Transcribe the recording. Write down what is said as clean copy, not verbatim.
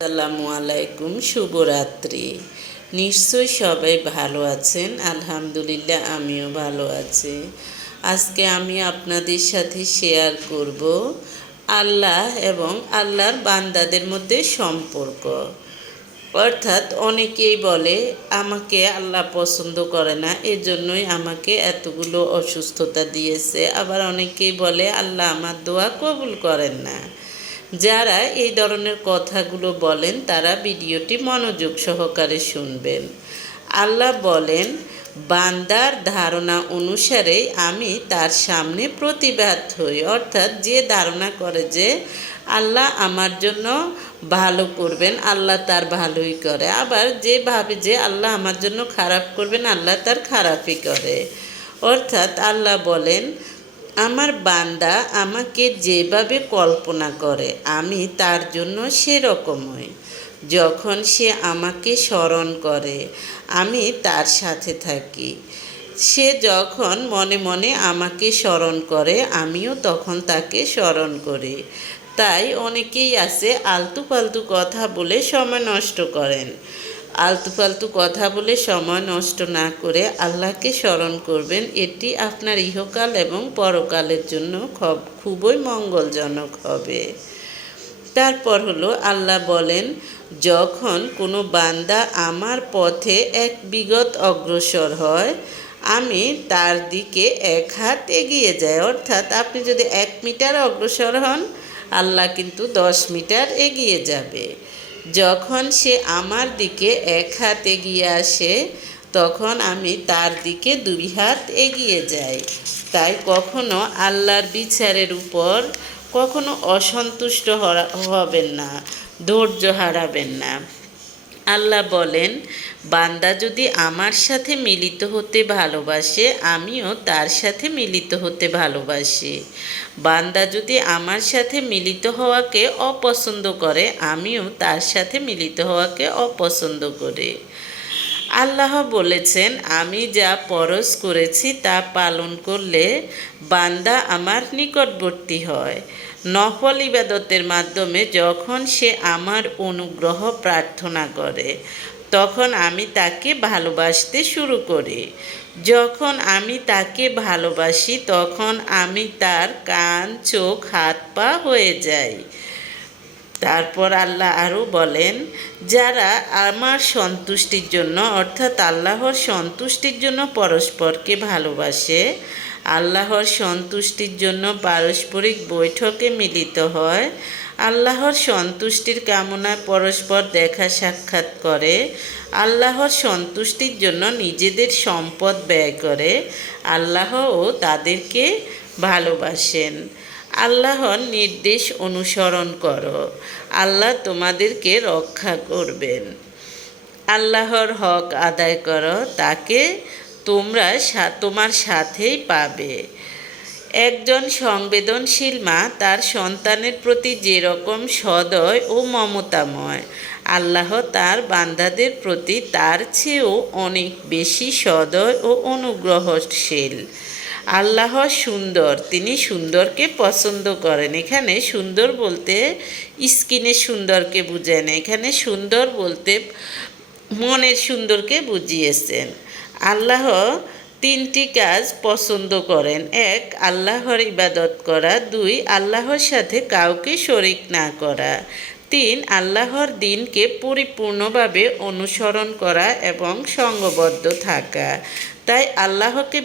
আসসালামু আলাইকুম, শুভরাত্রি। নিশ্চয়ই সবাই ভালো আছেন। আলহামদুলিল্লাহ, আমিও ভালো আছি। আজকে আমি আপনাদের সাথে শেয়ার করব আল্লাহ এবং আল্লাহর বান্দাদের মধ্যে সম্পর্ক। অর্থাৎ অনেকেই বলে আমাকে আল্লাহ পছন্দ করে না, এজন্যই আমাকে এতগুলো অসুস্থতা দিয়েছে। আবার অনেকেই বলে আল্লাহ আমার দোয়া কবুল করেন না। যারা এই ধরনের কথাগুলো বলেন তারা ভিডিওটি মনোযোগ সহকারে শুনবেন। আল্লাহ বলেন, বান্দার ধারণা অনুসারে আমি তার সামনে প্রতিবাদ হই। অর্থাৎ যে ধারণা করে যে আল্লাহ আমার জন্য ভালো করবেন, আল্লাহ তার ভালোই করে। আবার যে ভাবে যে আল্লাহ আমার জন্য খারাপ করবেন, আল্লাহ তার খারাপই করে। অর্থাৎ আল্লাহ বলেন, আমার বান্দা আমাকে যেভাবে কল্পনা করে আমি তার জন্য সেরকম হই। যখন সে আমাকে স্মরণ করে আমি তার সাথে থাকি। সে যখন মনে মনে আমাকে স্মরণ করে আমিও তখন তাকে স্মরণ করি। তাই অনেকেই আছে আলতু ফালতু কথা বলে সময় নষ্ট করেন। আলতু ফালতু কথা বলে সময় নষ্ট না করে আল্লাহকে স্মরণ করবেন। এটি আপনার ইহকাল এবং পরকালের জন্য খুবই মঙ্গলজনক হবে। তারপর হলো আল্লাহ বলেন, যখন কোনো বান্দা আমার পথে এক বিগত অগ্রসর হয় আমি তার দিকে এক হাত এগিয়ে যাই। অর্থাৎ আপনি যদি 1 মিটার অগ্রসর হন, আল্লাহ কিন্তু 10 মিটার এগিয়ে যাবে। যখন সে আমার দিকে 1 হাত এগিয়ে আসে তখন আমি তার দিকে 2 হাত এগিয়ে যাই। তাই কখনো আল্লাহর বিচারের উপর কখনো অসন্তুষ্ট হবেন না, ধৈর্য হারাবেন না। আল্লাহ বলেন, বান্দা যদি আমার সাথে মিলিত হতে ভালোবাসে আমিও তার সাথে মিলিত হতে ভালোবাসি। বান্দা যদি আমার সাথে মিলিত হওয়াকে অপছন্দ করে আমিও তার সাথে মিলিত হওয়াকে অপছন্দ করি। আল্লাহ বলেছেন, আমি যা ফরজ করেছি তা পালন করলে বান্দা আমার নিকটবর্তী হয়। নফল ইবাদতের মাধ্যমে যখন সে আমার অনুগ্রহ প্রার্থনা করে তখন আমি তাকে ভালোবাসতে শুরু করি। যখন আমি তাকে ভালোবাসি তখন আমি তার কান, চোখ, হাত, পা হয়ে যাই। তারপর আল্লাহ আরও বলেন, যারা আমার সন্তুষ্টির জন্য অর্থাৎ আল্লাহর সন্তুষ্টির জন্য পরস্পরকে ভালোবাসে, আল্লাহর সন্তুষ্টির জন্য পারস্পরিক বৈঠকে মিলিত হয়, আল্লাহর সন্তুষ্টির কামনায় পরস্পর দেখা সাক্ষাৎ করে, আল্লাহর সন্তুষ্টির জন্য নিজেদের সম্পদ ব্যয় করে, আল্লাহও তাদেরকে ভালোবাসেন। আল্লাহর নির্দেশ অনুসরণ করো, আল্লাহ তোমাদেরকে রক্ষা করবেন। আল্লাহর হক আদায় করো, তাকে তোমরা তোমার সাথেই পাবে। একজন সংবেদনশীল মা তার সন্তানের প্রতি যেরকম সদয় ও মমতাময়, আল্লাহ তার বান্দাদের প্রতি তার চেয়েও অনেক বেশি সদয় ও অনুগ্রহশীল। আল্লাহ সুন্দর, তিনি সুন্দরকে পছন্দ করেন। এখানে সুন্দর বলতে স্কিনে সুন্দরকে বুঝায় না, এখানে সুন্দর বলতে মনের সুন্দরকে বুঝিয়েছেন। আল্লাহ 3টি কাজ পছন্দ করেন। 1, আল্লাহর ইবাদত করা। 2, আল্লাহর সাথে কাউকে শরিক না করা। 3, আল্লাহর দ্বীনকে পরিপূর্ণভাবে অনুসরণ করা এবং সঙ্গবদ্ধ থাকা। তাই আল্লাহকে